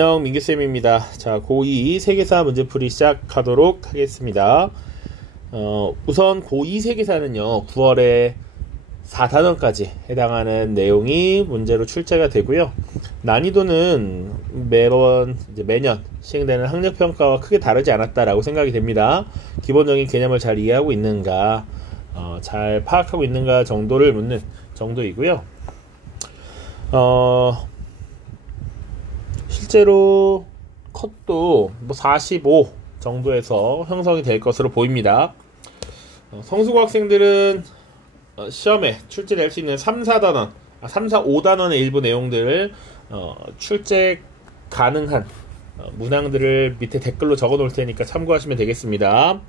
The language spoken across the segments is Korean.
안녕, 민규쌤입니다. 자, 고2 세계사 문제풀이 시작하도록 하겠습니다. 우선 고2 세계사는요, 9월에 4단원까지 해당하는 내용이 문제로 출제가 되고요. 난이도는 매년 시행되는 학력평가와 크게 다르지 않았다라고 생각이 됩니다. 기본적인 개념을 잘 이해하고 있는가, 잘 파악하고 있는가 정도를 묻는 정도이고요. 실제로 컷도 45 정도에서 형성이 될 것으로 보입니다. 성수고 학생들은 시험에 출제될 수 있는 3, 4단원, 3, 4, 5단원의 일부 내용들을 출제 가능한 문항들을 밑에 댓글로 적어 놓을 테니까 참고하시면 되겠습니다.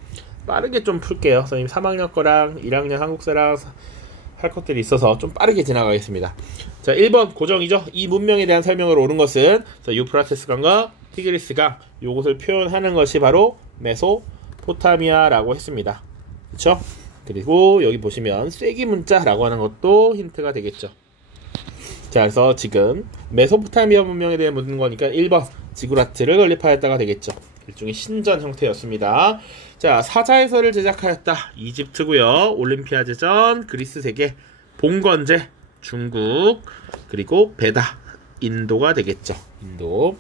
빠르게 좀 풀게요. 선생님 3학년 거랑 1학년 한국사랑 할 것들이 있어서 좀 빠르게 지나가겠습니다. 자, 1번 고정이죠. 이 문명에 대한 설명을 옳은 것은 유프라테스 강과 티그리스 강, 요것을 표현하는 것이 바로 메소포타미아라고 했습니다. 그쵸? 그리고 여기 보시면 쐐기 문자라고 하는 것도 힌트가 되겠죠. 자, 그래서 지금 메소포타미아 문명에 대해 묻는 거니까 1번 지구라트를 건립하였다가 되겠죠. 일종의 신전 형태였습니다. 자, 사자해설을 제작하였다. 이집트고요. 올림피아제전, 그리스 세계, 봉건제, 중국, 그리고 베다, 인도가 되겠죠. 인도.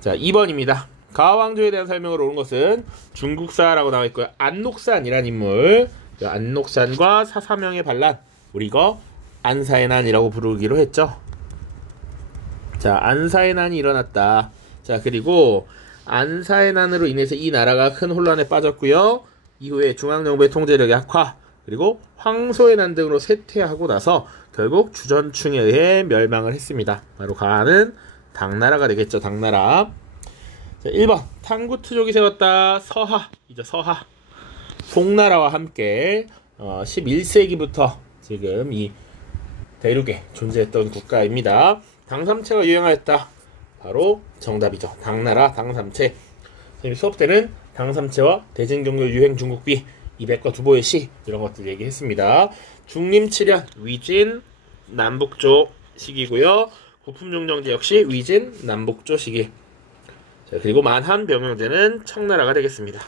자, 2번입니다. 가왕조에 대한 설명을 옳은 것은 중국사라고 나와 있고요. 안녹산이란 인물, 안녹산과 사사명의 반란, 우리 이거 안사의 난이라고 부르기로 했죠. 자, 안사의 난이 일어났다. 자, 그리고 안사의 난으로 인해서 이 나라가 큰 혼란에 빠졌고요. 이후에 중앙정부의 통제력의 악화, 그리고 황소의 난 등으로 쇠퇴하고 나서 결국 주전충에 의해 멸망을 했습니다. 바로 가는 당나라가 되겠죠. 당나라. 자, 1번 탕구투족이 세웠다. 서하이죠. 서하. 송나라와 함께 11세기부터 지금 이 대륙에 존재했던 국가입니다. 당삼체가 유행하였다. 바로 정답이죠. 당나라, 당삼체. 수업 때는 당삼체와 대진경교 유행 중국비, 200과 두보의 시, 이런 것들 얘기했습니다. 중림칠현, 위진, 남북조 시기고요. 고품종정제 역시 위진, 남북조 시기. 자, 그리고 만한 병영제는 청나라가 되겠습니다.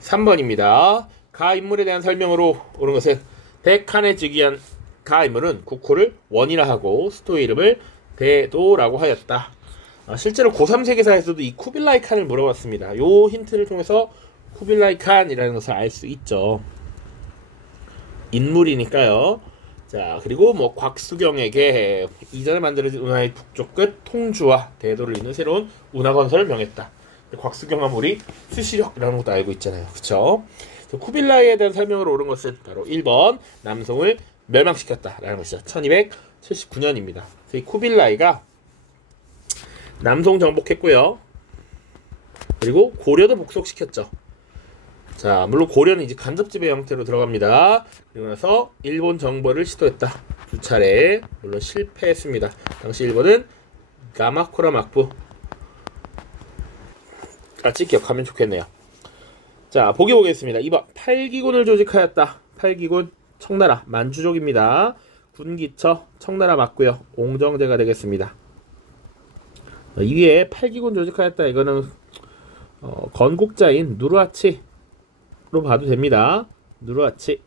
3번입니다. 가 인물에 대한 설명으로 옳은 것은 백한에 즉위한 가 인물은 국호를 원이라 하고 수도 이름을 대도라고 하였다. 실제로 고3 세계사에서도 이 쿠빌라이 칸을 물어봤습니다. 요 힌트를 통해서 쿠빌라이 칸이라는 것을 알 수 있죠. 인물이니까요. 자, 그리고 곽수경에게 이전에 만들어진 운하의 북쪽 끝 통주와 대도를 잇는 새로운 운하 건설을 명했다. 곽수경 하물이 수시력이라는 것도 알고 있잖아요. 그쵸? 쿠빌라이에 대한 설명을 옳은 것은 바로 1번 남송을 멸망시켰다라는 것이죠. 1279년입니다. 이 쿠빌라이가 남송 정복했고요. 그리고 고려도 복속시켰죠. 자, 물론 고려는 이제 간접지배 형태로 들어갑니다. 그리고 나서 일본 정벌을 시도했다. 두 차례. 물론 실패했습니다. 당시 일본은 가마쿠라 막부. 같이 기억하면 좋겠네요. 자, 보기 보겠습니다. 2번 팔기군을 조직하였다. 팔기군 청나라 만주족입니다. 군기처 청나라 맞고요. 옹정제가 되겠습니다. 이게 팔기군 조직하였다. 이거는 건국자인 누르하치로 봐도 됩니다. 누르하치.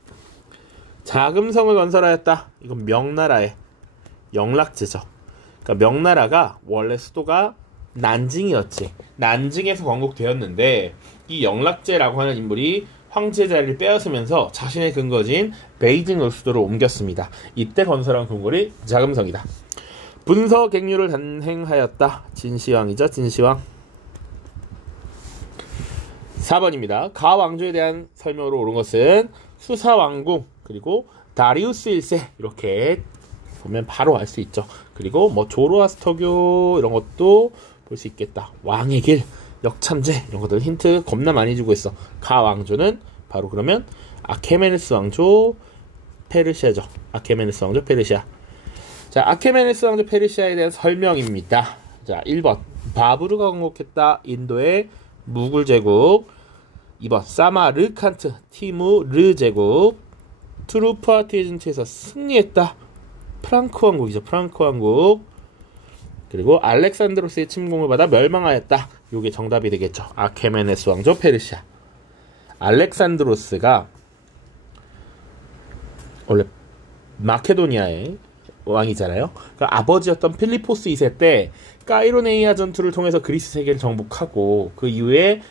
자금성을 건설하였다. 이건 명나라의 영락제죠. 그러니까 명나라가 원래 수도가 난징이었지. 난징에서 건국되었는데 이 영락제라고 하는 인물이 황제 자리를 빼앗으면서 자신의 근거지인 베이징을 수도로 옮겼습니다. 이때 건설한 궁궐이 자금성이다. 분서객류를 단행하였다. 진시황이죠. 진시황. 4번입니다. 가 왕조에 대한 설명으로 옳은 것은 수사왕궁, 그리고 다리우스 1세, 이렇게 보면 바로 알 수 있죠. 그리고 조로아스터교 이런 것도 볼 수 있겠다. 왕의 길, 역참제 이런 것들 힌트 겁나 많이 주고 있어. 가 왕조는 바로 그러면 아케메네스 왕조 페르시아죠. 아케메네스 왕조 페르시아. 자, 아케메네스 왕조 페르시아에 대한 설명입니다. 자, 1번 바브르가 건국했다. 인도의 무굴 제국. 2번 사마르칸트 티무르 제국. 트루프아티에 전투에서 승리했다. 프랑크 왕국이죠. 프랑크 왕국. 그리고 알렉산드로스의 침공을 받아 멸망하였다. 요게 정답이 되겠죠. 아케메네스 왕조 페르시아. 알렉산드로스가 원래 마케도니아의 왕이잖아요. 그 아버지였던 필리포스 2세 때 까이로네이아 전투를 통해서 그리스 세계를 정복하고 그 이후에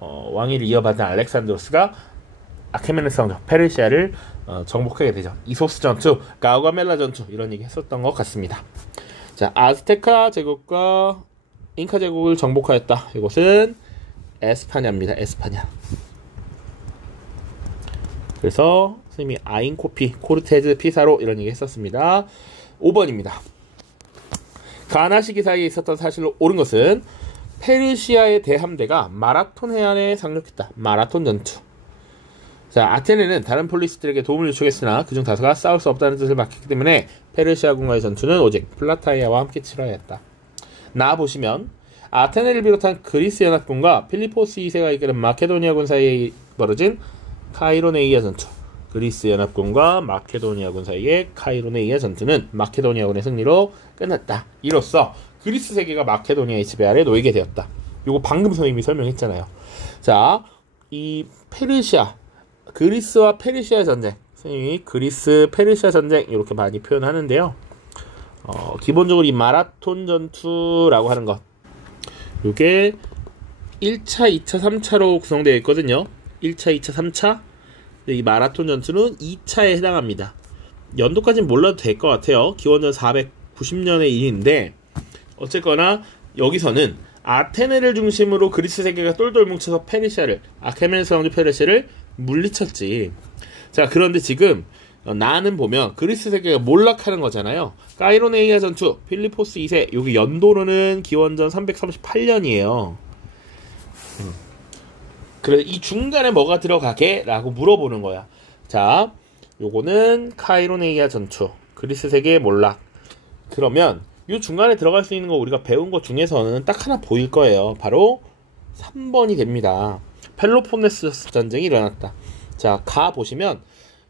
왕위를 이어받은 알렉산드로스가 아케메네스 왕조 페르시아를 정복하게 되죠. 이소스 전투, 가우가멜라 전투 이런 얘기 했었던 것 같습니다. 자, 아즈테카 제국과 잉카 제국을 정복하였다. 이것은 에스파냐입니다. 에스파냐. 그래서 선생님이 아인코피, 코르테즈, 피사로 이런 얘기 했었습니다. 5번입니다. 가나 시기 사이에 있었던 사실로 옳은 것은 페르시아의 대함대가 마라톤 해안에 상륙했다. 마라톤 전투. 자, 아테네는 다른 폴리스들에게 도움을 요청했으나 그중 다수가 싸울 수 없다는 뜻을 밝혔기 때문에 페르시아군과의 전투는 오직 플라타이아와 함께 치러야 했다. 나 보시면 아테네를 비롯한 그리스 연합군과 필리포스 2세가 이끄는 마케도니아군 사이에 벌어진 카이로네이아 전투. 그리스 연합군과 마케도니아군 사이의 카이로네이아 전투는 마케도니아군의 승리로 끝났다. 이로써 그리스 세계가 마케도니아의 지배 아래 놓이게 되었다. 요거 방금 선생님이 설명했잖아요. 자, 이 페르시아, 그리스와 페르시아 전쟁, 선생님이 그리스 페르시아 전쟁 이렇게 많이 표현하는데요. 기본적으로 이 마라톤 전투라고 하는 것, 요게 1차, 2차, 3차로 구성되어 있거든요. 1차, 2차, 3차. 이 마라톤 전투는 2차에 해당합니다. 연도까지는 몰라도 될 것 같아요. 기원전 490년의 일인데 어쨌거나 여기서는 아테네를 중심으로 그리스 세계가 똘똘 뭉쳐서 페르시아를, 아케메네스 왕조 페르시아를 물리쳤지. 자, 그런데 지금 나는 보면 그리스 세계가 몰락하는 거잖아요. 까이로네이아 전투, 필리포스 2세, 여기 연도로는 기원전 338년이에요. 그래서 이 중간에 뭐가 들어가게? 라고 물어보는 거야. 자, 요거는 카이로네이아 전투, 그리스 세계의 몰락. 그러면 요 중간에 들어갈 수 있는 거 우리가 배운 것 중에서는 딱 하나 보일 거예요. 바로 3번이 됩니다. 펠로폰네소스 전쟁이 일어났다. 자, 가 보시면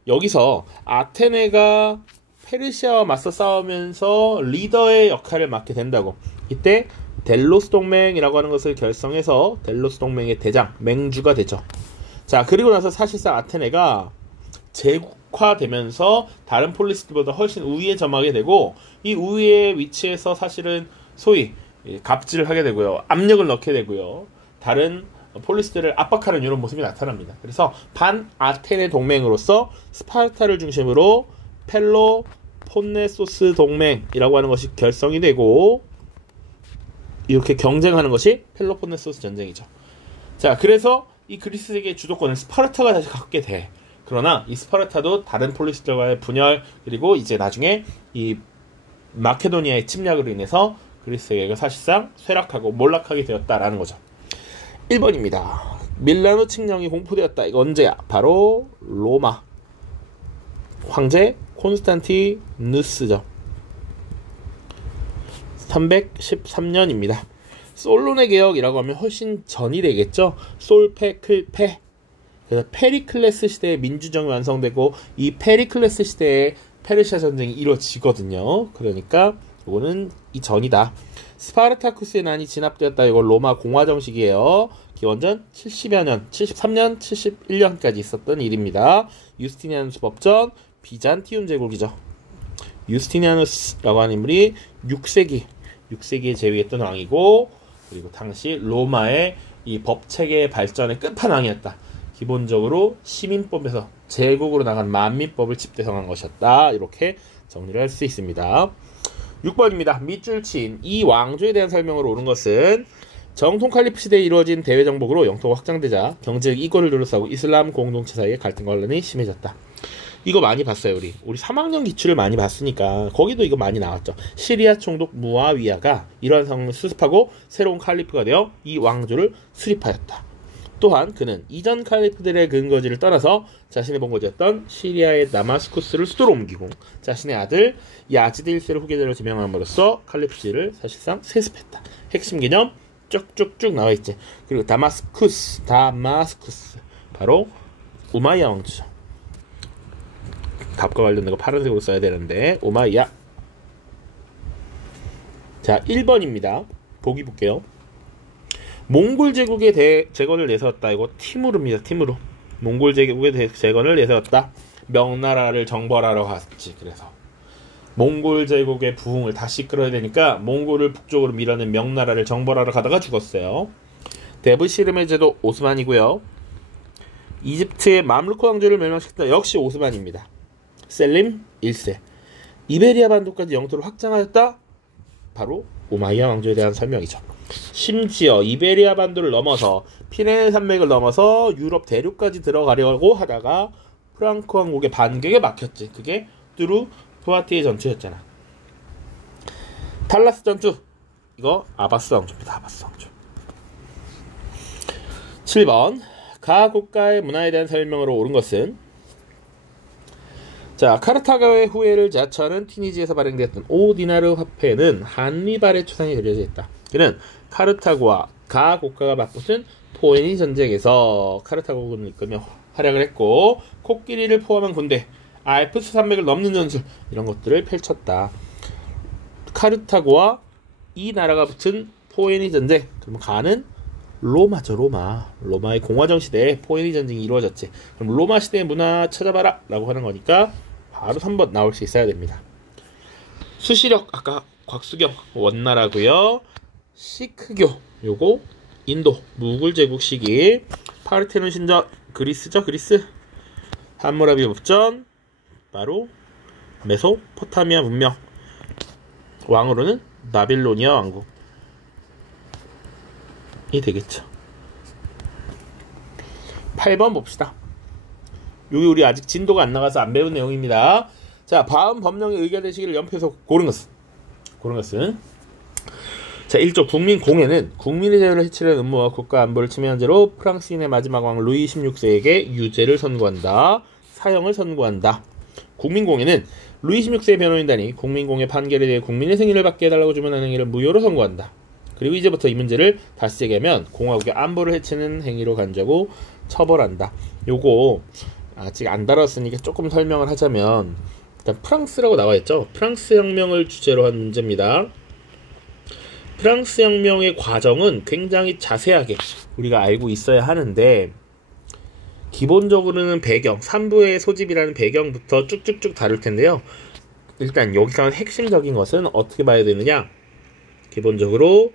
여기서 아테네가 페르시아와 맞서 싸우면서 리더의 역할을 맡게 된다고. 이때 델로스 동맹이라고 하는 것을 결성해서 델로스 동맹의 대장, 맹주가 되죠. 자, 그리고 나서 사실상 아테네가 제국화되면서 다른 폴리스들보다 훨씬 우위에 점하게 되고, 이 우위의 위치에서 사실은 소위 갑질을 하게 되고요. 압력을 넣게 되고요. 다른 폴리스들을 압박하는 이런 모습이 나타납니다. 그래서 반 아테네 동맹으로서 스파르타를 중심으로 펠로폰네소스 동맹이라고 하는 것이 결성이 되고, 이렇게 경쟁하는 것이 펠로폰네소스 전쟁이죠. 자, 그래서 이 그리스 세계의 주도권을 스파르타가 다시 갖게 돼. 그러나 이 스파르타도 다른 폴리스들과의 분열, 그리고 이제 나중에 이 마케도니아의 침략으로 인해서 그리스 세계가 사실상 쇠락하고 몰락하게 되었다라는 거죠. 1번입니다. 밀라노 칙령이 공포되었다. 이거 언제야? 바로 로마 황제 콘스탄티누스죠. 313년입니다. 솔론의 개혁이라고 하면 훨씬 전이 되겠죠. 솔페클페. 그래서 페리클레스 시대에 민주정이 완성되고, 이 페리클레스 시대에 페르시아 전쟁이 이루어지거든요. 그러니까 이거는 이 전이다. 스파르타쿠스의 난이 진압되었다. 이거 로마 공화 정식이에요. 기원전 70여 년, 73년, 71년까지 있었던 일입니다. 유스티니아누스 법전, 비잔티움 제국이죠. 유스티니아누스라고 하는 인물이 6세기에 재위했던 왕이고, 그리고 당시 로마의 이 법체계의 발전의 끝판왕이었다. 기본적으로 시민법에서 제국으로 나간 만민법을 집대성한 것이었다. 이렇게 정리를 할 수 있습니다. 6번입니다. 밑줄 친 이 왕조에 대한 설명으로 옳은 것은 정통 칼리프 시대에 이루어진 대외 정복으로 영토가 확장되자 경제적 이권을 둘러싸고 이슬람 공동체 사이의 갈등과 혼란이 심해졌다. 이거 많이 봤어요. 우리 3학년 기출을 많이 봤으니까 거기도 이거 많이 나왔죠. 시리아 총독 무아위야가 이러한 상황을 수습하고 새로운 칼리프가 되어 이 왕조를 수립하였다. 또한 그는 이전 칼리프들의 근거지를 떠나서 자신의 본거지였던 시리아의 다마스쿠스를 수도로 옮기고 자신의 아들 야지드 1세를 후계자로 지명함으로써 칼리프시를 사실상 세습했다. 핵심 개념 쭉쭉쭉 나와있지. 그리고 다마스쿠스 바로 우마이야 왕조죠. 답과 관련된 거 파란색으로 써야 되는데 우마이야. 자, 1번입니다. 보기 볼게요. 몽골 제국의 재건을 내세웠다. 이거 티무르입니다. 티무르. 몽골 제국의 재건을 내세웠다. 명나라를 정벌하러 갔지. 그래서 몽골 제국의 부흥을 다시 끌어야 되니까 몽골을 북쪽으로 밀어낸 명나라를 정벌하러 가다가 죽었어요. 데브시름의 제도 오스만이고요. 이집트의 맘루크 왕조를 멸망시켰다. 역시 오스만입니다. 셀림 1세. 이베리아 반도까지 영토를 확장하였다. 바로 우마이야 왕조에 대한 설명이죠. 심지어 이베리아 반도를 넘어서 피레네 산맥을 넘어서 유럽 대륙까지 들어가려고 하다가 프랑크 왕국의 반격에 막혔지. 그게 뚜루 부아티의 전투였잖아. 탈라스 전투. 이거 아바스 왕조입니다. 아바스 왕조. 7번. 가 국가의 문화에 대한 설명으로 옳은 것은, 자, 카르타고의 후예를 자처하는 튀니지에서 발행되었던 5디나르 화폐는 한니발의 초상이 그려져 있다. 그는 카르타고와 가 국가가 맞붙은 포에니 전쟁에서 카르타고군을 이끌며 활약을 했고, 코끼리를 포함한 군대, 알프스 산맥을 넘는 전술, 이런 것들을 펼쳤다. 카르타고와 이 나라가 붙은 포에니 전쟁. 그러면 가는 로마죠. 로마의 공화정 시대에 포에니 전쟁이 이루어졌지. 그럼 로마 시대의 문화 찾아봐라 라고 하는 거니까 바로 3번 나올 수 있어야 됩니다. 수시력 아까 곽수경 원나라고요. 시크교 요거 인도 무굴 제국 시기. 파르테논 신전 그리스죠. 그리스. 함무라비 법전 바로 메소포타미아 문명. 왕으로는 바빌로니아 왕국이 되겠죠. 8번 봅시다. 여기 우리 아직 진도가 안 나가서 안 배운 내용입니다. 자, 다음 법령의 의결된 시기를 연표해서 고른 것은 자, 1조 국민공회는 국민의 자유를 해치려는 음모와 국가 안보를 침해한 죄로 프랑스인의 마지막 왕 루이 16세에게 유죄를 선고한다. 사형을 선고한다. 국민공회는 루이 16세의 변호인단이 국민공회 판결에 대해 국민의 승인을 받게 해달라고 주문하는 행위를 무효로 선고한다. 그리고 이제부터 이 문제를 다시 제기하면 공화국의 안보를 해치는 행위로 간주하고 처벌한다. 요거 아직 안 다뤘으니까 조금 설명을 하자면, 일단 프랑스라고 나와있죠. 프랑스 혁명을 주제로 한 문제입니다. 프랑스 혁명의 과정은 굉장히 자세하게 우리가 알고 있어야 하는데, 기본적으로는 배경, 3부의 소집이라는 배경부터 쭉쭉쭉 다룰 텐데요. 일단 여기서 핵심적인 것은 어떻게 봐야 되느냐. 기본적으로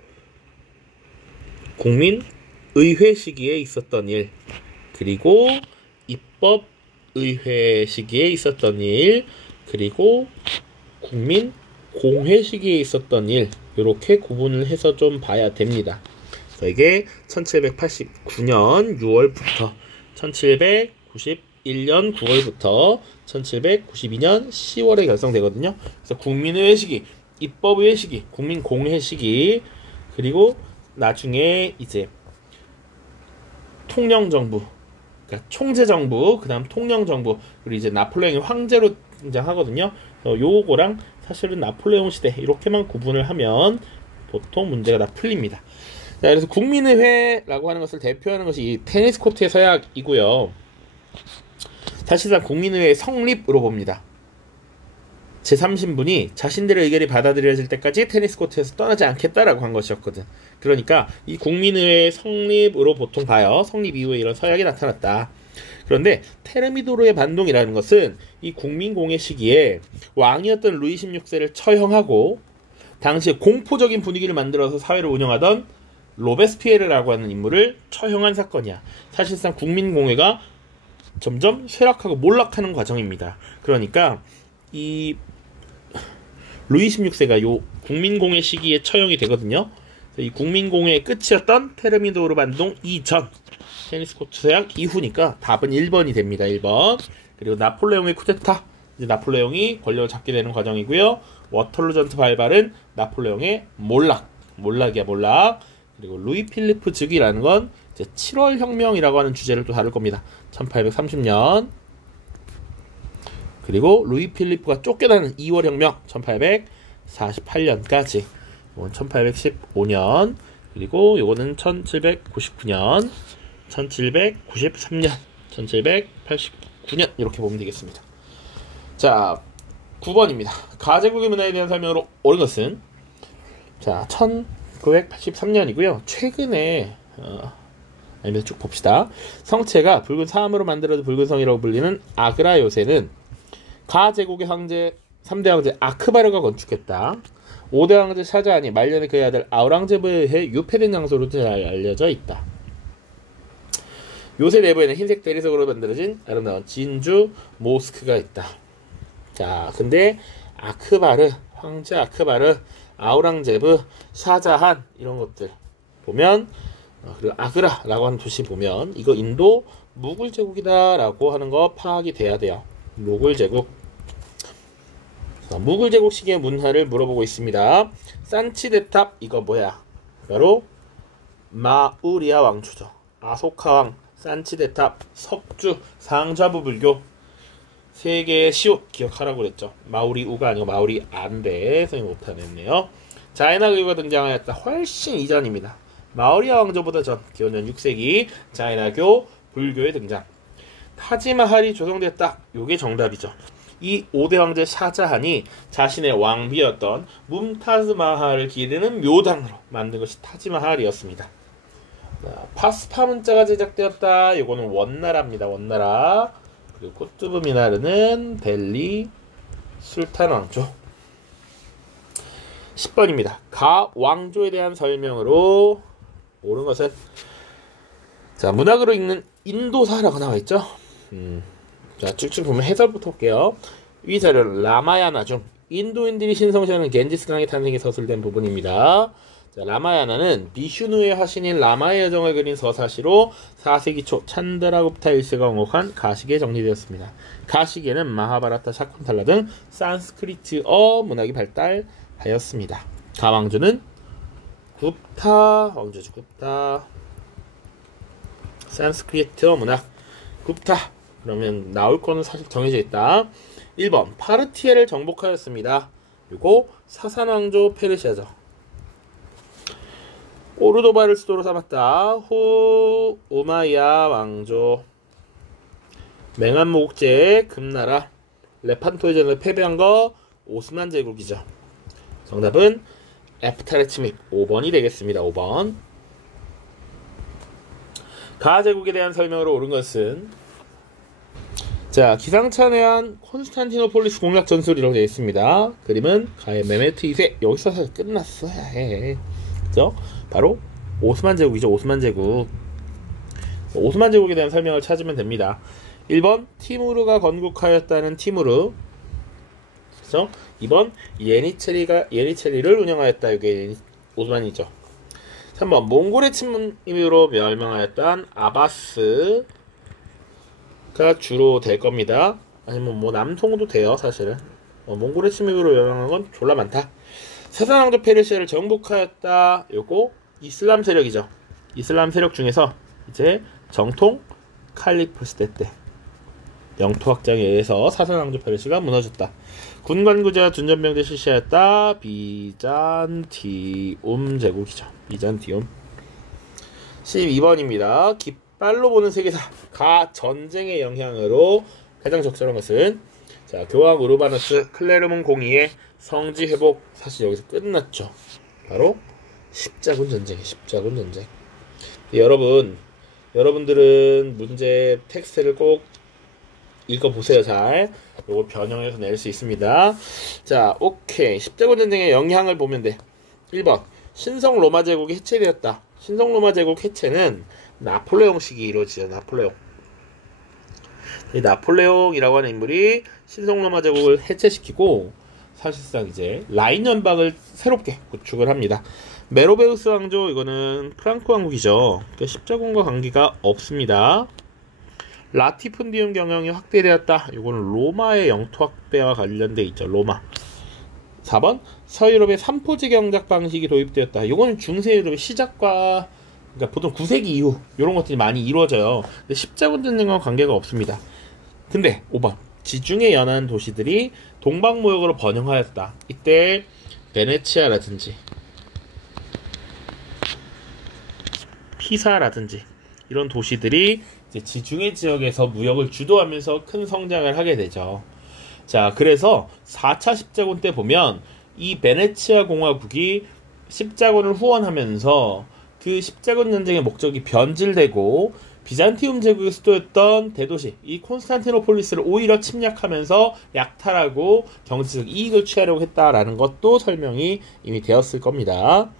국민의회 시기에 있었던 일, 그리고 입법의회 시기에 있었던 일, 그리고 국민공회 시기에 있었던 일, 이렇게 구분을 해서 좀 봐야 됩니다. 그래서 이게 1789년 6월부터 1791년 9월부터 1792년 10월에 결성되거든요. 그래서 국민의회 시기, 입법의회 시기, 국민공회 시기, 그리고 나중에 이제 통령정부, 그러니까 총재정부, 그 다음 통령정부, 그리고 이제 나폴레옹이 황제로 등장하거든요. 요거랑 사실은 나폴레옹 시대 이렇게만 구분을 하면 보통 문제가 다 풀립니다. 자, 그래서 국민의회라고 하는 것을 대표하는 것이 이 테니스 코트의 서약이고요. 사실상 국민의회의 성립으로 봅니다. 제3신분이 자신들의 의견이 받아들여질 때까지 테니스 코트에서 떠나지 않겠다라고 한 것이었거든. 그러니까 이 국민의회의 성립으로 보통 봐요. 성립 이후에 이런 서약이 나타났다. 그런데 테르미도르의 반동이라는 것은 이 국민공회 시기에 왕이었던 루이 16세를 처형하고 당시 공포적인 분위기를 만들어서 사회를 운영하던 로베스피에르라고 하는 인물을 처형한 사건이야. 사실상 국민공회가 점점 쇠락하고 몰락하는 과정입니다. 그러니까 이 루이 16세가 요 국민공회 시기에 처형이 되거든요. 이 국민공회의 끝이었던 테르미도르 반동 이전, 테니스 코트 서약 이후니까 답은 1번이 됩니다. 1번. 그리고 나폴레옹의 쿠데타, 이제 나폴레옹이 권력을 잡게 되는 과정이고요. 워털루 전투 발발은 나폴레옹의 몰락이야, 몰락. 그리고 루이 필리프 즉위라는 건 이제 7월 혁명이라고 하는 주제를 또 다룰 겁니다. 1830년. 그리고 루이 필리프가 쫓겨나는 2월 혁명 1848년까지. 이건 1815년. 그리고 요거는 1799년, 1793년, 1789년 이렇게 보면 되겠습니다. 자, 9번입니다. 가제국의 문화에 대한 설명으로 옳은 것은 자, 1983년이고요. 최근에 아니면 쭉 봅시다. 성체가 붉은 사암으로 만들어진 붉은 성이라고 불리는 아그라 요새는 가 제국의 황제 3대 황제 아크바르가 건축했다. 5대 황제 샤자한이 말년에 그의 아들 아우랑제브에 의해 유폐된 장소로 잘 알려져 있다. 요새 내부에는 흰색 대리석으로 만들어진 아름다운 진주 모스크가 있다. 자, 근데 아크바르, 황제 아크바르, 아우랑제브, 샤자한 이런 것들 보면 그리고 아그라라고 하는 도시 보면 이거 인도 무굴 제국이다라고 하는 거 파악이 돼야 돼요. 무굴 제국. 무굴 제국 시기의 문화를 물어보고 있습니다. 산치데탑 이거 뭐야? 바로 마우리아 왕조죠. 아소카 왕, 산치데탑, 석주, 상좌부 불교 세 개의 시옷 기억하라고 그랬죠. 마우리 우가 아니고 마우리 안데 선생님 못하겠네요. 자이나교가 등장하였다. 훨씬 이전입니다. 마우리아 왕조보다 전 기원전 6세기 자이나교 불교의 등장. 타지마할이 조성됐다. 요게 정답이죠. 이 5대 황제 샤자한이 자신의 왕비였던 뭄타즈 마할을 기리는 묘당으로 만든 것이 타지마할이었습니다. 파스파 문자가 제작되었다. 요거는 원나라입니다. 원나라. 그리고 쿠뚜브 미나르는 델리 술탄 왕조. 10번입니다. 가 왕조에 대한 설명으로 옳은 것은 자, 문학으로 읽는 인도사라고 나와있죠. 자, 쭉쭉 보면 해설부터 볼게요. 이 자료는 라마야나 중 인도인들이 신성시하는 겐지스강의 탄생에 서술된 부분입니다. 자, 라마야나는 비슈누의 화신인 라마의 여정을 그린 서사시로 4세기 초 찬드라굽타 1세가 원곡한 가시기에 정리되었습니다. 가시기에는 마하바라타, 샤쿤탈라 등 산스크리트어 문학이 발달하였습니다. 가왕조는 굽타 왕조죠. 굽타 산스크리트어 문학 굽타 그러면 나올 거는 사실 정해져 있다. 1번 파르티에를 정복하였습니다. 그리고 사산 왕조 페르시아죠. 오르도바를 수도로 삼았다. 후 우마이야 왕조. 맹한모국제의 금나라. 레판토의 전을 패배한 거 오스만 제국이죠. 정답은 에프타르치밉 5번이 되겠습니다. 5번. 가 제국에 대한 설명으로 옳은 것은 자, 기상천외한 콘스탄티노폴리스 공략 전술이라고 되어 있습니다. 그림은 가의 메메트 2세. 여기서 사실 끝났어야 해. 그죠? 바로 오스만 제국이죠. 오스만 제국. 오스만 제국에 대한 설명을 찾으면 됩니다. 1번 티무르가 건국하였다는 티무르. 그죠? 2번 예니체리를 운영하였다. 이게 오스만이죠. 3번 몽골의 침입으로 멸망하였던 아바스가 주로 될 겁니다. 아니면 뭐 남송도 돼요. 사실은 몽골의 침입으로 멸망한 건 졸라 많다. 사산왕조 페르시아를 정복하였다. 요거 이슬람 세력이죠. 이슬람 세력 중에서 이제 정통 칼리프 시대 때 영토 확장에 의해서 사산왕조 페르시아가 무너졌다. 군관구제와 둔전병제 실시하였다. 비잔티움 제국이죠. 비잔티움. 12번입니다. 깃발로 보는 세계사. 가 전쟁의 영향으로 가장 적절한 것은 자, 교황 우르바누스 클레르몬 공의의 성지 회복. 사실 여기서 끝났죠. 바로 십자군 전쟁이에요. 십자군 전쟁. 여러분들은 문제 텍스트를 꼭 읽어보세요. 잘. 요걸 변형해서 낼 수 있습니다. 자, 오케이. 십자군 전쟁의 영향을 보면 돼. 1번 신성 로마 제국이 해체되었다. 신성 로마 제국 해체는 나폴레옹 시기 이루어지죠. 나폴레옹. 이 나폴레옹이라고 하는 인물이 신성 로마 제국을 해체시키고 사실상 이제 라인 연방을 새롭게 구축을 합니다. 메로베우스 왕조 이거는 프랑크 왕국이죠. 그러니까 십자군과 관계가 없습니다. 라티푼디움 경영이 확대되었다. 이거는 로마의 영토 확대와 관련돼 있죠. 로마. 4번 서유럽의 삼포지 경작 방식이 도입되었다. 이거는 중세 유럽의 시작과 그러니까 보통 9세기 이후 이런 것들이 많이 이루어져요. 근데 십자군 전쟁과 관계가 없습니다. 근데 5번 지중해 연안 도시들이 동방무역으로 번영하였다. 이때 베네치아라든지 피사라든지 이런 도시들이 이제 지중해 지역에서 무역을 주도하면서 큰 성장을 하게 되죠. 자, 그래서 4차 십자군 때 보면 이 베네치아 공화국이 십자군을 후원하면서 그 십자군 전쟁의 목적이 변질되고 비잔티움 제국의 수도였던 대도시 이 콘스탄티노폴리스를 오히려 침략하면서 약탈하고 경제적 이익을 취하려고 했다라는 것도 설명이 이미 되었을 겁니다.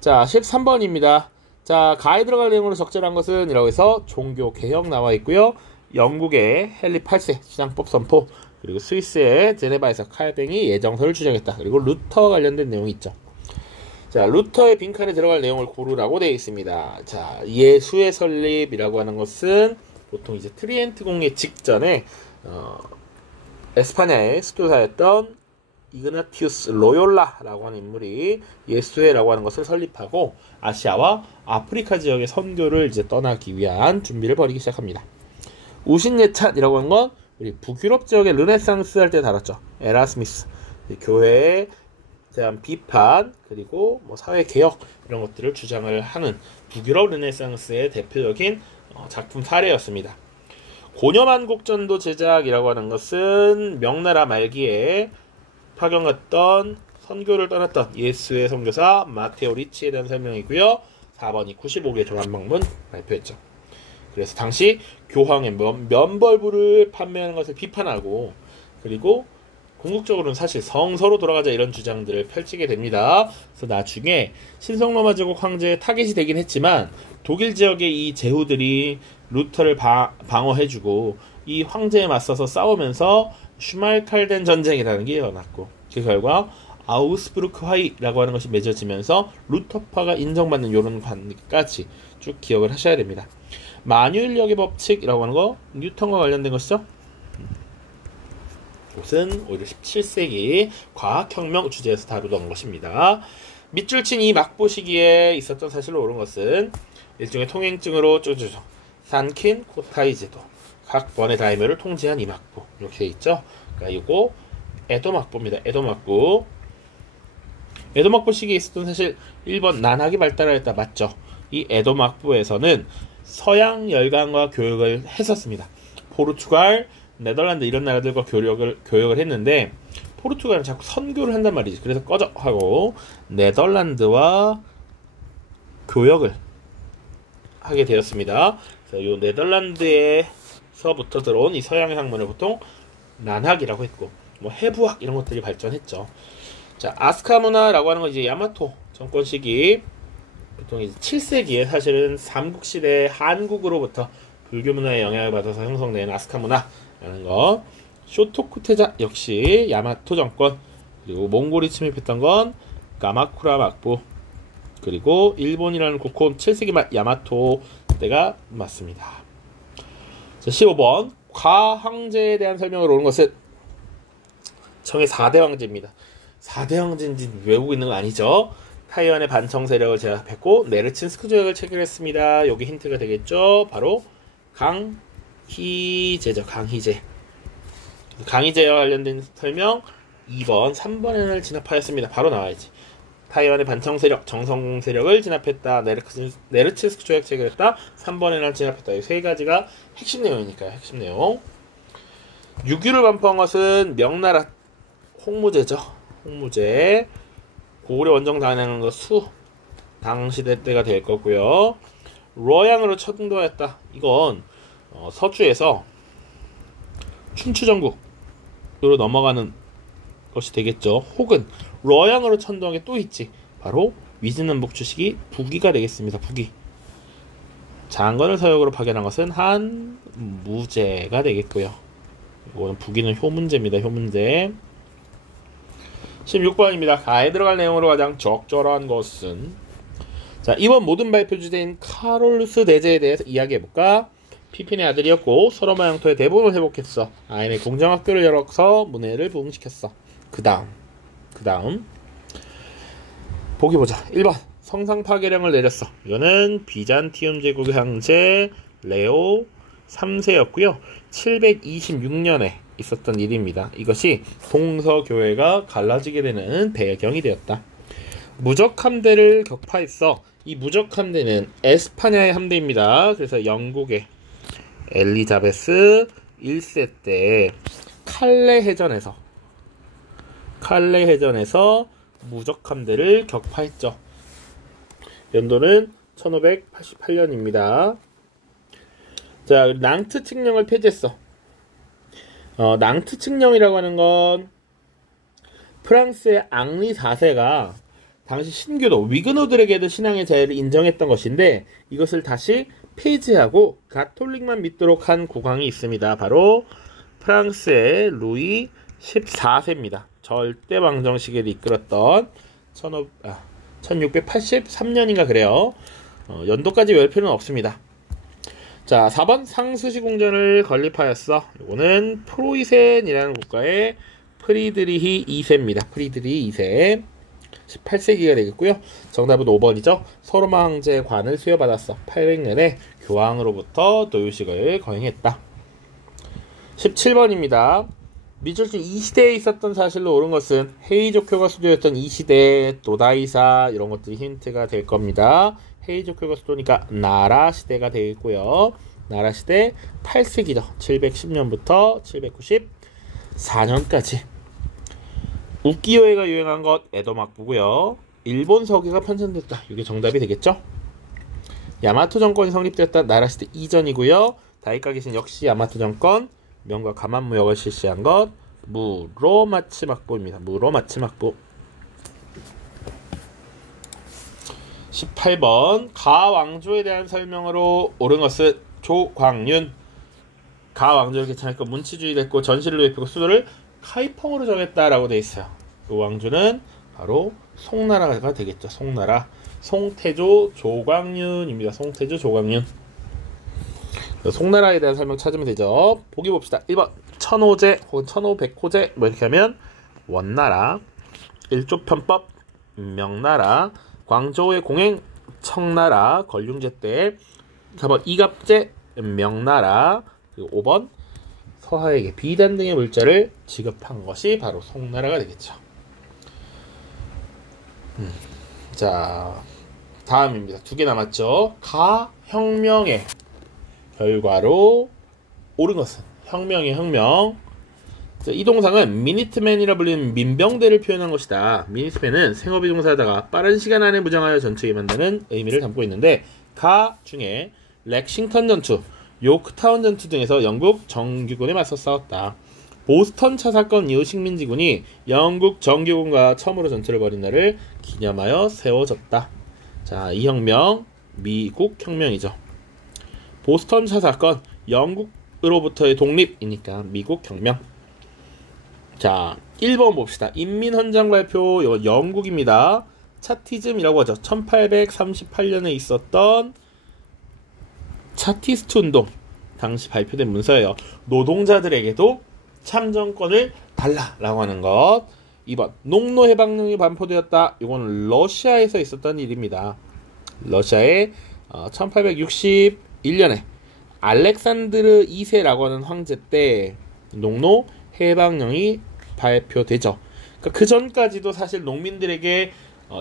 자, 13번입니다. 자, 가에 들어갈 내용으로 적절한 것은 이라고 해서 종교 개혁 나와 있고요. 영국의 헨리 8세 주장법 선포, 그리고 스위스의 제네바에서 칼뱅이 예정서를 주장했다. 그리고 루터와 관련된 내용이 있죠. 자, 루터의 빈칸에 들어갈 내용을 고르라고 되어 있습니다. 자, 예수의 설립이라고 하는 것은 보통 이제 트리엔트 공예 직전에 에스파냐의 수도사였던 이그나티우스 로욜라라고 하는 인물이 예수회라고 하는 것을 설립하고 아시아와 아프리카 지역의 선교를 이제 떠나기 위한 준비를 벌이기 시작합니다. 우신예찬이라고 하는 건 우리 북유럽 지역의 르네상스 할 때 다뤘죠. 에라스미스 교회에 대한 비판 그리고 뭐 사회 개혁 이런 것들을 주장을 하는 북유럽 르네상스의 대표적인 작품 사례였습니다. 고려만국전도 제작이라고 하는 것은 명나라 말기에 파견 갔던 선교를 떠났던 예수의 선교사 마테오 리치에 대한 설명이고요. 4번이 95개 조간방문 발표했죠. 그래서 당시 교황의 면벌부를 판매하는 것을 비판하고 그리고 궁극적으로는 사실 성서로 돌아가자 이런 주장들을 펼치게 됩니다. 그래서 나중에 신성로마 제국 황제의 타겟이 되긴 했지만 독일 지역의 이 제후들이 루터를 방어해주고 이 황제에 맞서서 싸우면서 슈말칼덴 전쟁이라는 게 일어났고 그 결과 아우스부르크 화의라고 하는 것이 맺어지면서 루터파가 인정받는 이런 관계까지 쭉 기억을 하셔야 됩니다. 만유인력의 법칙이라고 하는 거 뉴턴과 관련된 것이죠. 이것은 오히려 17세기 과학혁명 주제에서 다루던 것입니다. 밑줄 친 이 막보 시기에 있었던 사실로 옳은 것은 일종의 통행증으로 쪼주죠. 산킨 코타이 제도 각 번의 다이묘를 통제한 이 막보 이렇게 돼 있죠. 그러니까 이거 에도 막보입니다. 에도 막보. 에도 막보 시기에 있었던 사실 1번 난학이 발달하였다 맞죠. 이 에도 막보에서는 서양 열강과 교역을 했었습니다. 포르투갈, 네덜란드 이런 나라들과 교역을 했는데 포르투갈은 자꾸 선교를 한단 말이지. 그래서 꺼져 하고 네덜란드와 교역을 하게 되었습니다. 그래서 이 네덜란드에서부터 들어온 이 서양의 학문을 보통 난학이라고 했고 뭐 해부학 이런 것들이 발전했죠. 자, 아스카 문화라고 하는 건 이제 야마토 정권 시기 보통 이제 7세기에 사실은 삼국시대 한국으로부터 불교 문화의 영향을 받아서 형성된 아스카 문화라는 거. 쇼토쿠테자 역시 야마토 정권. 그리고 몽골이 침입했던 건 가마쿠라 막부. 그리고 일본이라는 국호 7세기 말 야마토 때가 맞습니다. 자, 15번 과황제에 대한 설명을 오는 것은 청의 4대 황제입니다. 4대 황제인지 외우고 있는 거 아니죠? 타이완의 반청 세력을 제압했고 네르친스크 조약을 체결했습니다. 여기 힌트가 되겠죠? 바로 강희제죠. 강희제. 강희제와 관련된 설명 2번, 3번에는 진압하였습니다. 바로 나와야지. 타이완의 반청 세력, 정성 세력을 진압했다. 네르친스크 조약 체결했다. 3번에는 진압했다. 이 세 가지가 핵심 내용이니까요. 핵심 내용. 유규를 반포한 것은 명나라 홍무제죠. 홍무제. 고구려 원정 당하는 거 수 당시대 때가 될 거고요. 루어양으로 천도하였다. 이건 서주에서 춘추 전국으로 넘어가는 것이 되겠죠. 혹은 루어양으로 천도한 게 또 있지. 바로 위진남북 주식이 북위가 되겠습니다. 북위. 장건을 서역으로 파견한 것은 한무제가 되겠고요. 이거는 북위는 효문제입니다. 효문제. 16번입니다. 가에 들어갈 내용으로 가장 적절한 것은 자, 이번 모든 발표 주제인 카롤루스 대제에 대해서 이야기해볼까? 피핀의 아들이었고 서로마 영토의 대부분을 회복했어. 아인의 공정학교를 열어서 문해를 부흥시켰어. 그 다음 보기 보자. 1번 성상 파괴령을 내렸어. 이거는 비잔티움 제국의 황제 레오 3세였고요 726년에 있었던 일입니다. 이것이 동서교회가 갈라지게 되는 배경이 되었다. 무적 함대를 격파했어. 이 무적 함대는 에스파냐의 함대입니다. 그래서 영국의 엘리자베스 1세 때 칼레 해전에서 무적 함대를 격파했죠. 연도는 1588년입니다. 자, 낭트 칙령을 폐지했어. 낭트 칙령이라고 하는 건 프랑스의 앙리 4세가 당시 신교도 위그노들에게도 신앙의 자유를 인정했던 것인데 이것을 다시 폐지하고 가톨릭만 믿도록 한 국왕이 있습니다. 바로 프랑스의 루이 14세입니다. 절대왕정 시기를 이끌었던 1683년인가 그래요. 연도까지 외울 필요는 없습니다. 자, 4번 상수시 궁전을 건립하였어. 이거는 프로이센이라는 국가의 프리드리히 2세입니다. 프리드리히 2세. 18세기가 되겠고요. 정답은 5번이죠. 서로마 황제의 관을 수여받았어. 800년에 교황으로부터 노유식을 거행했다. 17번입니다. 미술주 이 시대에 있었던 사실로 옳은 것은 헤이조쿄가 수도였던 이 시대, 도다이사 이런 것들이 힌트가 될 겁니다. 헤이조쿄가 수도니까 나라 시대가 되겠고요. 나라 시대 8세기죠. 710년부터 794년까지. 우키요에가 유행한 것 에도막부고요. 일본 서기가 편찬됐다. 이게 정답이 되겠죠? 야마토 정권이 성립되었다. 나라 시대 이전이고요. 다이카게신 역시 야마토 정권 명과 가만무역을 실시한 것 무로마치막부입니다. 무로마치막부. 18번 가왕조에 대한 설명으로 옳은 것은 조광윤. 가왕조를 개창했고 문치주의를 했고 전시를 도입했고 수도를 카이펑으로 정했다라고 되어 있어요. 그 왕조는 바로 송나라가 되겠죠. 송나라. 송태조 조광윤입니다. 송태조 조광윤. 송나라에 대한 설명 찾으면 되죠. 보기 봅시다. 1번 천호제 혹은 천호백호제 뭐 이렇게 하면 원나라. 일조편법 명나라. 광조의 공행 청나라 걸륭제 때. 4번 이갑제 명나라. 그리고 5번 서하에게 비단 등의 물자를 지급한 것이 바로 송나라가 되겠죠. 자, 다음입니다. 2개 남았죠. 가혁명의 결과로 옳은 것은 혁명의 혁명. 자, 이 동상은 미니트맨이라 불리는 민병대를 표현한 것이다. 미니트맨은 생업이동사하다가 빠른 시간 안에 무장하여 전투에 임한다는 의미를 담고 있는데 가 중에 렉싱턴 전투, 요크타운 전투 등에서 영국 정규군에 맞서 싸웠다. 보스턴 차 사건 이후 식민지군이 영국 정규군과 처음으로 전투를 벌인 날을 기념하여 세워졌다. 자, 이 혁명 미국 혁명이죠. 보스턴 차 사건 영국으로부터의 독립이니까 미국 혁명. 자, 1번 봅시다. 인민헌장 발표. 이거 영국입니다. 차티즘이라고 하죠. 1838년에 있었던 차티스트 운동 당시 발표된 문서예요. 노동자들에게도 참정권을 달라라고 하는 것. 2번 농노 해방령이 반포되었다. 이건 러시아에서 있었던 일입니다. 러시아의 1861년에 알렉산드르 2세라고 하는 황제 때 농노 해방령이 발표되죠. 그러니까 그 전까지도 사실 농민들에게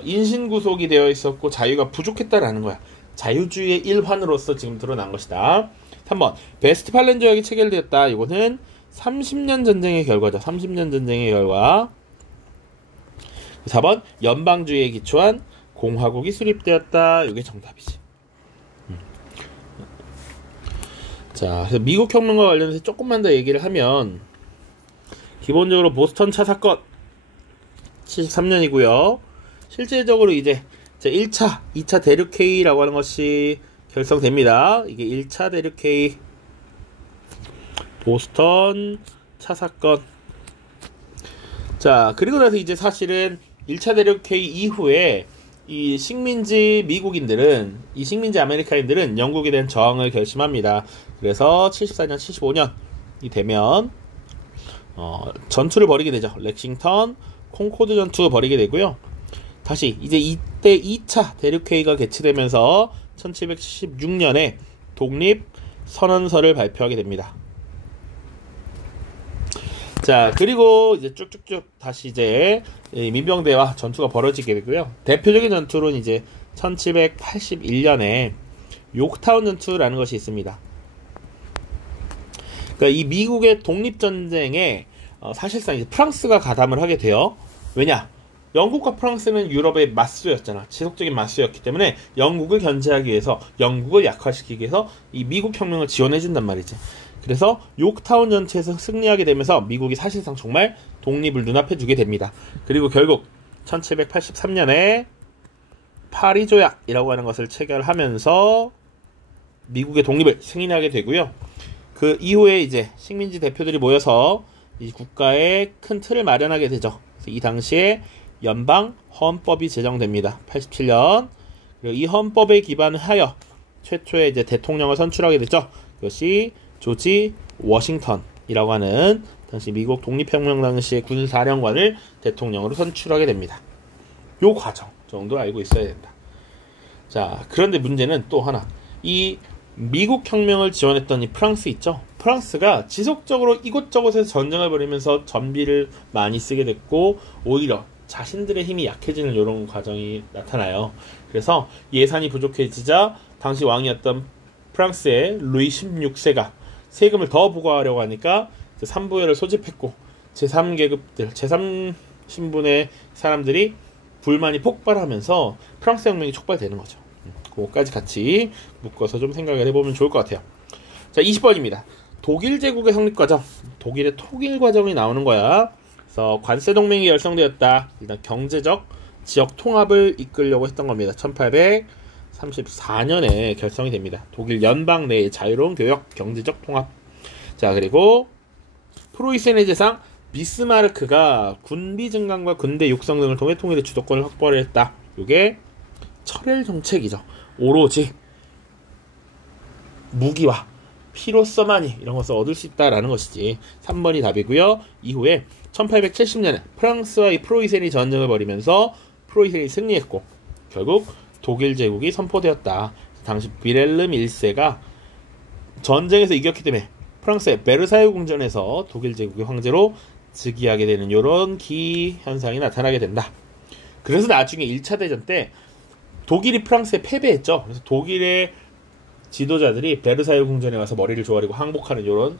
인신구속이 되어 있었고 자유가 부족했다라는 거야. 자유주의의 일환으로서 지금 드러난 것이다. 3번 베스트팔렌 조약이 체결되었다. 이거는 30년 전쟁의 결과죠. 30년 전쟁의 결과. 4번 연방주의에 기초한 공화국이 수립되었다. 이게 정답이지. 자, 그래서 미국 혁명과 관련해서 조금만 더 얘기를 하면 기본적으로 보스턴 차 사건 73년이고요. 실제적으로 이제 1차, 2차 대륙회의라고 하는 것이 결성됩니다. 이게 1차 대륙회의 보스턴 차 사건. 자, 그리고 나서 이제 사실은 1차 대륙회의 이후에 이 식민지 미국인들은, 이 식민지 아메리카인들은 영국에 대한 저항을 결심합니다. 그래서 74년, 75년이 되면 전투를 벌이게 되죠. 렉싱턴, 콩코드 전투를 벌이게 되고요. 다시 이제 이때 2차 대륙회의가 개최되면서 1776년에 독립선언서를 발표하게 됩니다. 자, 그리고 이제 쭉쭉쭉 다시 이제 민병대와 전투가 벌어지게 되고요. 대표적인 전투는 이제 1781년에 요크타운 전투라는 것이 있습니다. 그러니까 이 미국의 독립전쟁에 사실상 이제 프랑스가 가담을 하게 돼요. 왜냐? 영국과 프랑스는 유럽의 맞수였잖아. 지속적인 맞수였기 때문에 영국을 견제하기 위해서, 영국을 약화시키기 위해서 이 미국 혁명을 지원해준단 말이지. 그래서 요크타운 전투에서 승리하게 되면서 미국이 사실상 정말 독립을 눈앞에 두게 됩니다. 그리고 결국 1783년에 파리 조약이라고 하는 것을 체결하면서 미국의 독립을 승인하게 되고요. 그 이후에 이제 식민지 대표들이 모여서 이 국가의 큰 틀을 마련하게 되죠. 이 당시에 연방 헌법이 제정됩니다. 87년. 그리고 이 헌법에 기반하여 최초의 이제 대통령을 선출하게 되죠. 이것이 조지 워싱턴이라고 하는 당시 미국 독립혁명 당시의 군사령관을 대통령으로 선출하게 됩니다. 요 과정 정도 알고 있어야 된다. 자, 그런데 문제는 또 하나. 이 미국 혁명을 지원했던 이 프랑스 있죠? 프랑스가 지속적으로 이곳저곳에서 전쟁을 벌이면서 전비를 많이 쓰게 됐고 오히려 자신들의 힘이 약해지는 이런 과정이 나타나요. 그래서 예산이 부족해지자 당시 왕이었던 프랑스의 루이 16세가 세금을 더 부과하려고 하니까 삼부회를 소집했고 제3계급들, 제3신분의 사람들이 불만이 폭발하면서 프랑스 혁명이 촉발되는 거죠. 그거까지 같이 묶어서 좀 생각을 해보면 좋을 것 같아요. 자, 20번입니다. 독일 제국의 성립 과정. 독일의 통일 과정이 나오는 거야. 그래서 관세 동맹이 결성되었다. 일단 경제적 지역 통합을 이끌려고 했던 겁니다. 1834년에 결성이 됩니다. 독일 연방 내의 자유로운 교역, 경제적 통합. 자, 그리고 프로이센의 재상 비스마르크가 군비 증강과 군대 육성 등을 통해 통일의 주도권을 확보를 했다. 이게 철혈 정책이죠. 오로지 무기와 피로서만이 이런 것을 얻을 수 있다라는 것이지. 3번이 답이고요. 이후에 1870년에 프랑스와 이 프로이센이 전쟁을 벌이면서 프로이센이 승리했고 결국 독일 제국이 선포되었다. 당시 빌헬름 1세가 전쟁에서 이겼기 때문에 프랑스의 베르사유 궁전에서 독일 제국의 황제로 즉위하게 되는 이런 기현상이 나타나게 된다. 그래서 나중에 1차 대전 때 독일이 프랑스에 패배했죠. 그래서 독일의 지도자들이 베르사유 궁전에 와서 머리를 조아리고 항복하는 이런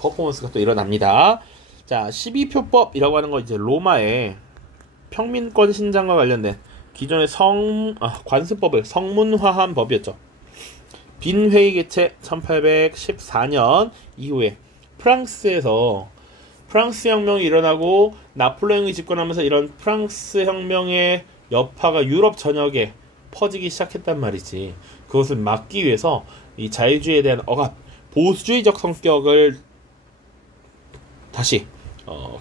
퍼포먼스가 또 일어납니다. 자, 12표법이라고 하는 거 이제 로마의 평민권 신장과 관련된 기존의 관습법을 성문화한 법이었죠. 빈 회의 개최 1814년 이후에 프랑스에서 프랑스 혁명이 일어나고 나폴레옹이 집권하면서 이런 프랑스 혁명의 여파가 유럽 전역에 퍼지기 시작했단 말이지. 그것을 막기 위해서 이 자유주의에 대한 억압, 보수주의적 성격을 다시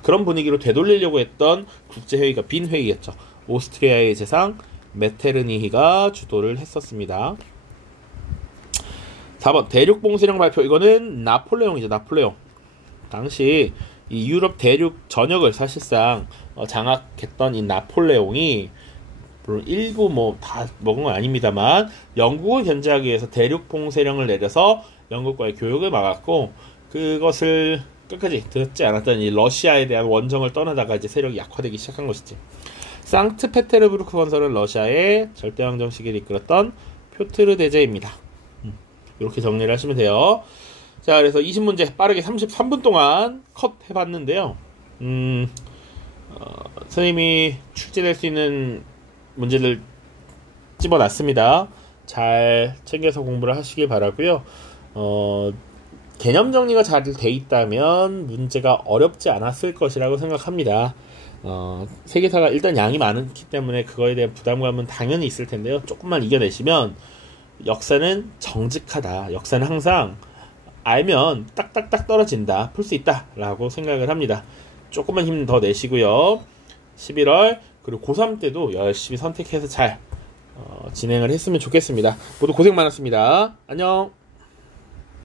그런 분위기로 되돌리려고 했던 국제회의가 빈 회의였죠. 오스트리아의 재상 메테르니히가 주도를 했었습니다. 4번 대륙봉쇄령 발표. 이거는 나폴레옹이죠. 나폴레옹. 당시 이 유럽 대륙 전역을 사실상 장악했던 이 나폴레옹이 물론 일부 다 먹은 건 아닙니다만 영국을 견제하기 위해서 대륙 봉쇄령을 내려서 영국과의 교역을 막았고 그것을 끝까지 듣지 않았던 이 러시아에 대한 원정을 떠나다가 이제 세력이 약화되기 시작한 것이지. 상트페테르부르크 건설은 러시아의 절대왕정 시기를 이끌었던 표트르 대제입니다. 이렇게 정리를 하시면 돼요. 자, 그래서 20문제 빠르게 33분 동안 컷 해봤는데요. 선생님이 출제될 수 있는 문제들 집어놨습니다. 잘 챙겨서 공부를 하시길 바라고요. 개념 정리가 잘 돼 있다면 문제가 어렵지 않았을 것이라고 생각합니다. 세계사가 일단 양이 많기 때문에 그거에 대한 부담감은 당연히 있을 텐데요. 조금만 이겨내시면 역사는 정직하다. 역사는 항상 알면 딱딱딱 떨어진다. 풀 수 있다. 라고 생각을 합니다. 조금만 힘 더 내시고요. 11월 그리고 고3 때도 열심히 선택해서 잘 진행을 했으면 좋겠습니다. 모두 고생 많았습니다. 안녕.